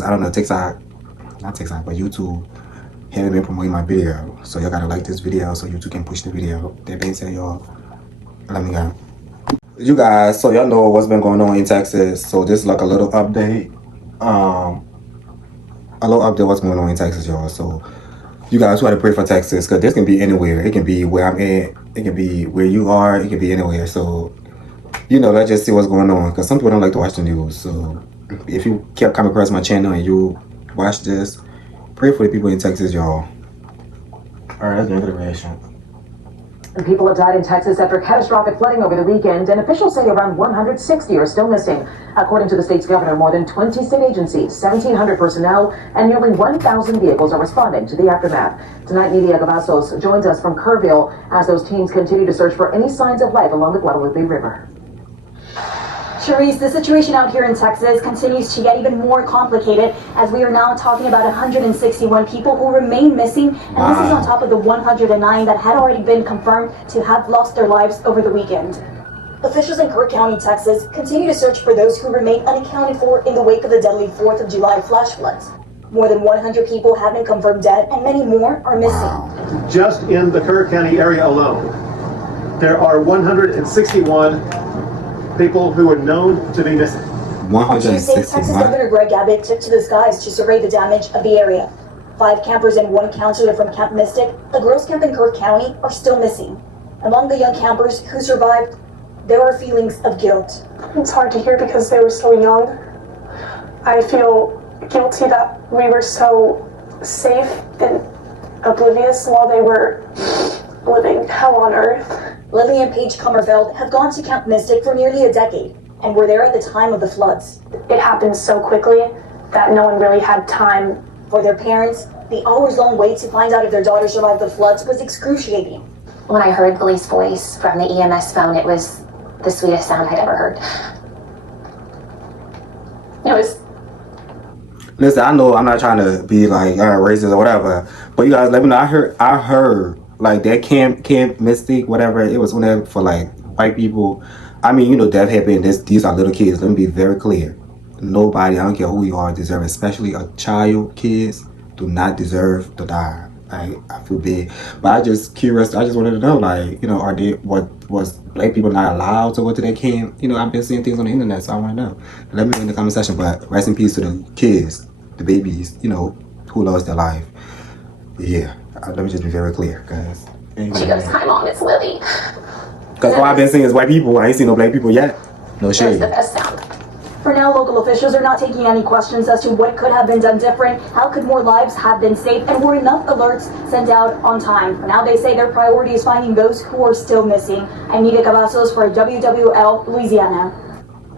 because I don't know, not TikTok, but YouTube haven't been promoting my video. So y'all gotta like this video so YouTube can push the video. That being said, y'all, let me go. You guys, so y'all know what's been going on in Texas. So this is like a little update. What's going on in Texas, y'all. So you guys try to pray for Texas, because this can be anywhere. It can be where I'm at. It can be where you are. It can be anywhere. So, let's just see what's going on, because some people don't like to watch the news. So if you come across my channel and you watch this, pray for the people in Texas, y'all. All right, let's get into the reaction. People have died in Texas after catastrophic flooding over the weekend, and officials say around 160 are still missing. According to the state's governor, more than 20 state agencies, 1,700 personnel, and nearly 1,000 vehicles are responding to the aftermath. Tonight, Nidia Gavassos joins us from Kerrville as those teams continue to search for any signs of life along the Guadalupe River. Charisse, the situation out here in Texas continues to get even more complicated as we are now talking about 161 people who remain missing, and this is on top of the 109 that had already been confirmed to have lost their lives over the weekend. Officials in Kirk County, Texas, continue to search for those who remain unaccounted for in the wake of the deadly 4th of July flash floods. More than 100 people have been confirmed dead, and many more are missing. Just in the Kirk County area alone, there are 161 people who are known to be missing. On Tuesday, Texas Governor Greg Abbott took to the skies to survey the damage of the area. 5 campers and 1 counselor from CampMystic, a girls' camp in Kirk County, are still missing. Among the young campers who survived, there are feelings of guilt. It's hard to hear because they were so young. I feel guilty that we were so safe and oblivious while they were living hell on earth. Lily and Paige Kummerfeld have gone to CampMystic for nearly a decade and were there at the time of the floods. It happened so quickly that no one really had time. For their parents, the hours-long wait to find out if their daughter survived the floods was excruciating. When I heard Lily's voice from the EMS phone, it was the sweetest sound I'd ever heard. It was... Listen, I know I'm not trying to be like racist or whatever, but you guys let me know. I heard like that CampMystic, whatever, it was on there for like white people. I mean, death happened. These are little kids. Let me be very clear. Nobody, I don't care who you are, deserve, especially a child, kids do not deserve to die. I feel bad, but I just curious. I just wanted to know, like, was black people not allowed to go to that camp? I've been seeing things on the internet, so I want to know. Let me know in the comment section. But rest in peace to the kids, the babies, who lost their life. Yeah, let me just be very clear, guys. She goes, "Hi mom, it's Lily." Because all I've been seeing is white people. I ain't seen no black people yet. No shade. That's the best sound. For now, local officials are not taking any questions as to what could have been done different, how could more lives have been saved, and were enough alerts sent out on time. For now, they say their priority is finding those who are still missing. I'm Nidia Gavassos for WWL Louisiana.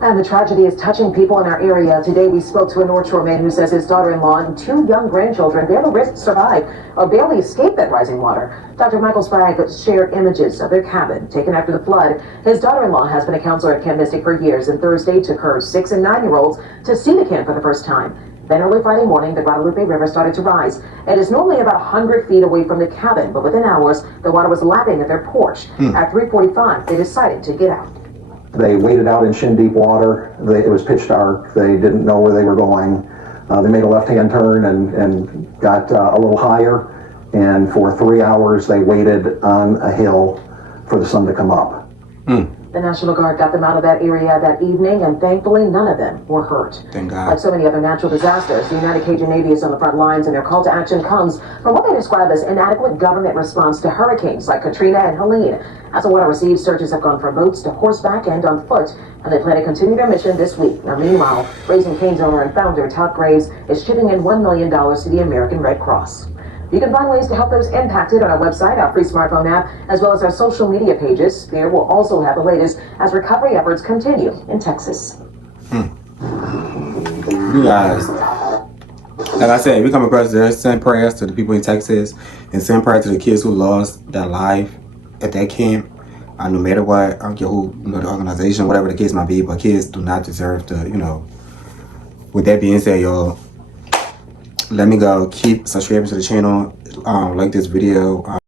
And the tragedy is touching people in our area. Today we spoke to a North Shore man who says his daughter-in-law and 2 young grandchildren barely survived or barely escaped that rising water. Dr. Michael Sprague shared images of their cabin taken after the flood. His daughter-in-law has been a counselor at CampMystic for years, and Thursday took her 6- and 9-year-olds to see the camp for the first time. Then early Friday morning, the Guadalupe River started to rise. It is normally about 100 feet away from the cabin, but within hours, the water was lapping at their porch. At 3:45, they decided to get out. They waded out in shin-deep water. It was pitch dark. They didn't know where they were going. They made a left-hand turn and got a little higher. And for 3 hours, they waited on a hill for the sun to come up. The National Guard got them out of that area that evening, and thankfully none of them were hurt. Thank God. Like so many other natural disasters, the United Cajun Navy is on the front lines, and their call to action comes from what they describe as inadequate government response to hurricanes like Katrina and Helene. As the water recedes, searches have gone from boats to horseback and on foot, and they plan to continue their mission this week. Now, meanwhile, Raising Cane's owner and founder Todd Graves is chipping in $1 million to the American Red Cross. You can find ways to help those impacted on our website, our free smartphone app, as well as our social media pages. There we'll also have the latest as recovery efforts continue in Texas. You guys, like I said, we come across this, send prayers to the people in Texas and send prayers to the kids who lost their life at that camp. No matter what, I don't care who, the organization, whatever the case might be, but kids do not deserve to, With that being said, y'all, let me go. Keep subscribing to the channel. Like this video.